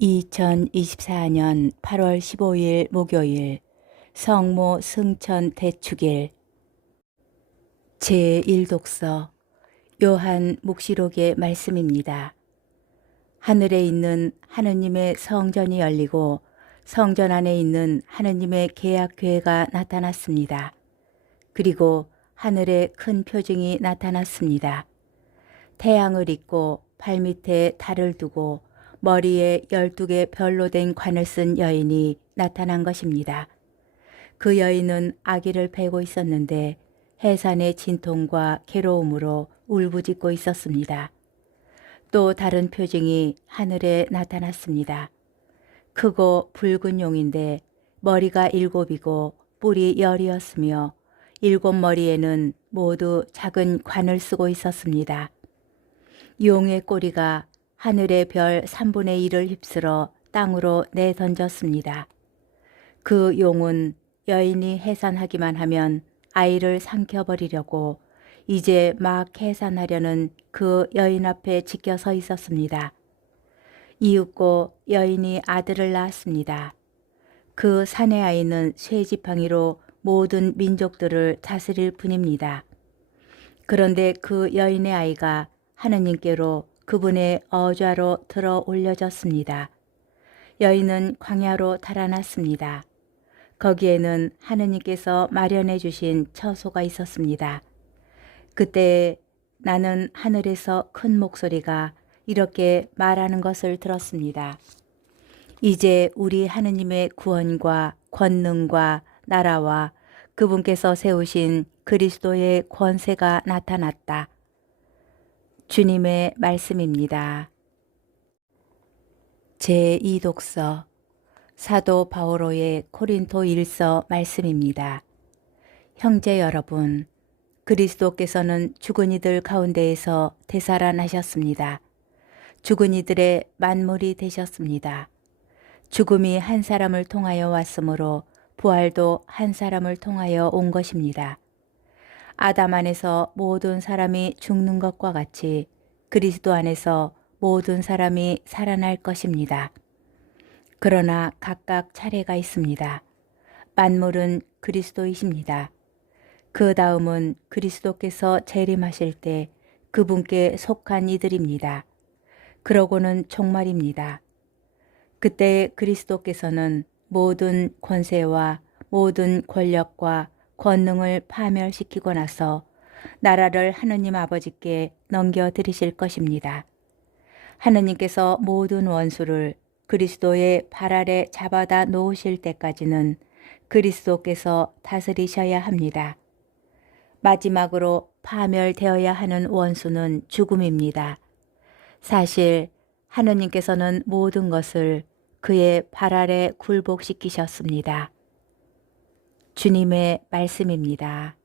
2024년 8월 15일 목요일 성모 승천 대축일 제1독서 요한 묵시록의 말씀입니다. 하늘에 있는 하느님의 성전이 열리고 성전 안에 있는 하느님의 계약궤가 나타났습니다. 그리고 하늘에 큰 표징이 나타났습니다. 태양을 잇고 발밑에 달을 두고 머리에 12개 별로 된 관을 쓴 여인이 나타난 것입니다. 그 여인은 아기를 베고 있었는데 해산의 진통과 괴로움으로 울부짖고 있었습니다. 또 다른 표징이 하늘에 나타났습니다. 크고 붉은 용인데 머리가 7이고 뿔이 10이었으며 7머리에는 모두 작은 관을 쓰고 있었습니다. 용의 꼬리가 하늘의 별 3분의 1을 휩쓸어 땅으로 내던졌습니다. 그 용은 여인이 해산하기만 하면 아이를 삼켜버리려고 이제 막 해산하려는 그 여인 앞에 지켜 서 있었습니다. 이윽고 여인이 아들을 낳았습니다. 그 사내 아이는 쇠지팡이로 모든 민족들을 다스릴 뿐입니다. 그런데 그 여인의 아이가 하느님께로 그분의 어좌로 들어 올려졌습니다. 여인은 광야로 달아났습니다. 거기에는 하느님께서 마련해 주신 처소가 있었습니다. 그때 나는 하늘에서 큰 목소리가 이렇게 말하는 것을 들었습니다. 이제 우리 하느님의 구원과 권능과 나라와 그분께서 세우신 그리스도의 권세가 나타났다. 주님의 말씀입니다. 제2독서 사도 바오로의 고린토 1서 말씀입니다. 형제 여러분, 그리스도께서는 죽은 이들 가운데에서 되살아나셨습니다. 죽은 이들의 만물이 되셨습니다. 죽음이 한 사람을 통하여 왔으므로 부활도 한 사람을 통하여 온 것입니다. 아담 안에서 모든 사람이 죽는 것과 같이 그리스도 안에서 모든 사람이 살아날 것입니다. 그러나 각각 차례가 있습니다. 만물은 그리스도이십니다. 그 다음은 그리스도께서 재림하실 때 그분께 속한 이들입니다. 그러고는 종말입니다. 그때 그리스도께서는 모든 권세와 모든 권력과 권능을 파멸시키고 나서 나라를 하느님 아버지께 넘겨드리실 것입니다. 하느님께서 모든 원수를 그리스도의 발 아래 잡아다 놓으실 때까지는 그리스도께서 다스리셔야 합니다. 마지막으로 파멸되어야 하는 원수는 죽음입니다. 사실 하느님께서는 모든 것을 그의 발 아래 굴복시키셨습니다. 주님의 말씀입니다.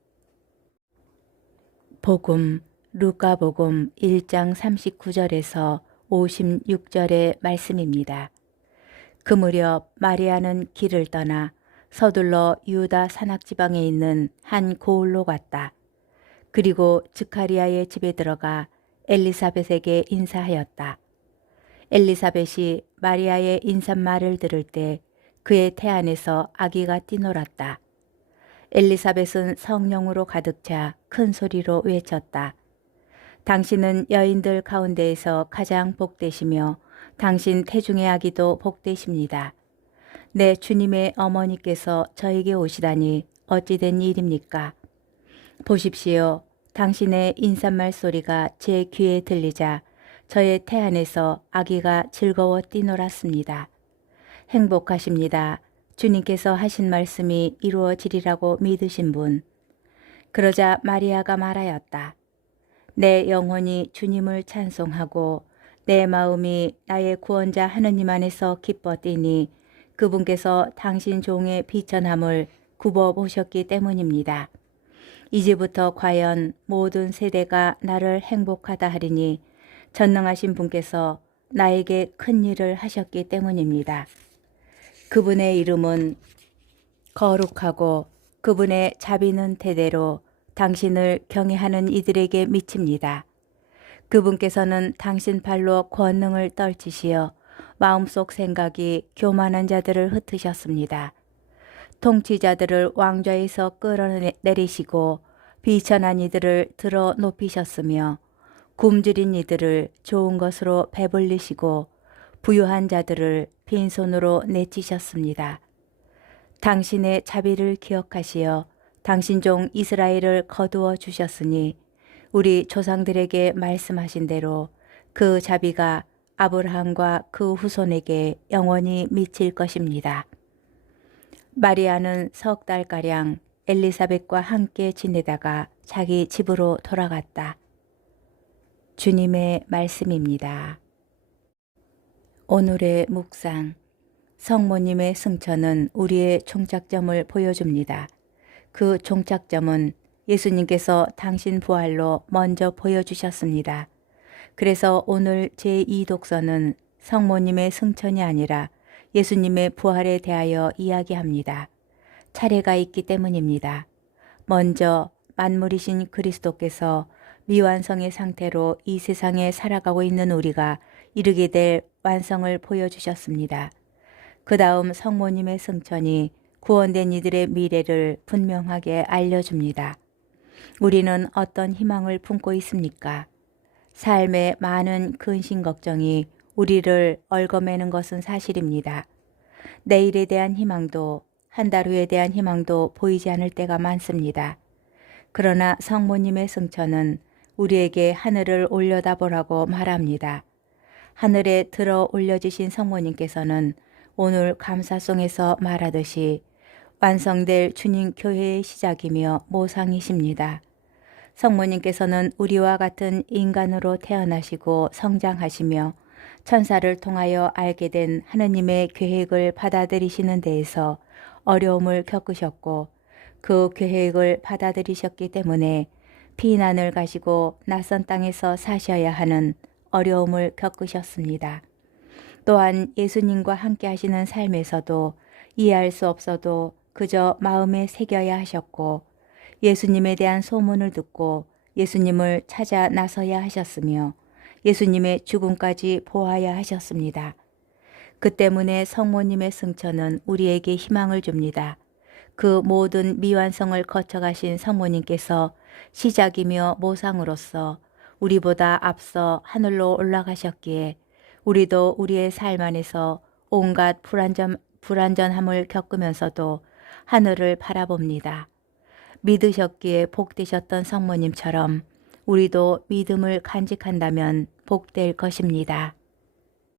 복음 루카복음 1장 39절에서 56절의 말씀입니다. 그 무렵 마리아는 길을 떠나 서둘러 유다 산악지방에 있는 한 고을로 갔다. 그리고 스가랴의 집에 들어가 엘리사벳에게 인사하였다. 엘리사벳이 마리아의 인사말을 들을 때 그의 태안에서 아기가 뛰놀았다. 엘리사벳은 성령으로 가득 차 큰 소리로 외쳤다. 당신은 여인들 가운데에서 가장 복되시며 당신 태중의 아기도 복되십니다. 내 주님의 어머니께서 저에게 오시다니 어찌된 일입니까? 보십시오. 당신의 인사말 소리가 제 귀에 들리자 저의 태안에서 아기가 즐거워 뛰놀았습니다. 행복하십니다. 주님께서 하신 말씀이 이루어지리라고 믿으신 분. 그러자 마리아가 말하였다. 내 영혼이 주님을 찬송하고 내 마음이 나의 구원자 하느님 안에서 기뻐 뛰니 그분께서 당신 종의 비천함을 굽어보셨기 때문입니다. 이제부터 과연 모든 세대가 나를 행복하다 하리니 전능하신 분께서 나에게 큰 일을 하셨기 때문입니다. 그분의 이름은 거룩하고 그분의 자비는 대대로 당신을 경외하는 이들에게 미칩니다. 그분께서는 당신 발로 권능을 떨치시어 마음속 생각이 교만한 자들을 흩으셨습니다. 통치자들을 왕좌에서 끌어내리시고 비천한 이들을 들어 높이셨으며 굶주린 이들을 좋은 것으로 배불리시고 부유한 자들을 빈손으로 내치셨습니다. 당신의 자비를 기억하시어 당신 종 이스라엘을 거두어 주셨으니 우리 조상들에게 말씀하신 대로 그 자비가 아브라함과 그 후손에게 영원히 미칠 것입니다. 마리아는 석 달가량 엘리사벳과 함께 지내다가 자기 집으로 돌아갔다. 주님의 말씀입니다. 오늘의 묵상. 성모님의 승천은 우리의 종착점을 보여줍니다. 그 종착점은 예수님께서 당신 부활로 먼저 보여주셨습니다. 그래서 오늘 제2독서는 성모님의 승천이 아니라 예수님의 부활에 대하여 이야기합니다. 차례가 있기 때문입니다. 먼저 만물이신 그리스도께서 미완성의 상태로 이 세상에 살아가고 있는 우리가 이르게 될 완성을 보여주셨습니다. 그 다음 성모님의 승천이 구원된 이들의 미래를 분명하게 알려줍니다. 우리는 어떤 희망을 품고 있습니까? 삶의 많은 근심 걱정이 우리를 얽어매는 것은 사실입니다. 내일에 대한 희망도 한 달 후에 대한 희망도 보이지 않을 때가 많습니다. 그러나 성모님의 승천은 우리에게 하늘을 올려다보라고 말합니다. 하늘에 들어 올려지신 성모님께서는 오늘 감사송에서 말하듯이 완성될 주님 교회의 시작이며 모상이십니다. 성모님께서는 우리와 같은 인간으로 태어나시고 성장하시며 천사를 통하여 알게 된 하느님의 계획을 받아들이시는 데에서 어려움을 겪으셨고 그 계획을 받아들이셨기 때문에 피난을 가시고 낯선 땅에서 사셔야 하는 어려움을 겪으셨습니다. 또한 예수님과 함께 하시는 삶에서도 이해할 수 없어도 그저 마음에 새겨야 하셨고 예수님에 대한 소문을 듣고 예수님을 찾아 나서야 하셨으며 예수님의 죽음까지 보아야 하셨습니다. 그 때문에 성모님의 승천은 우리에게 희망을 줍니다. 그 모든 미완성을 거쳐가신 성모님께서 시작이며 모상으로서 우리보다 앞서 하늘로 올라가셨기에 우리도 우리의 삶 안에서 온갖 불완전함을 겪으면서도 하늘을 바라봅니다. 믿으셨기에 복되셨던 성모님처럼 우리도 믿음을 간직한다면 복될 것입니다.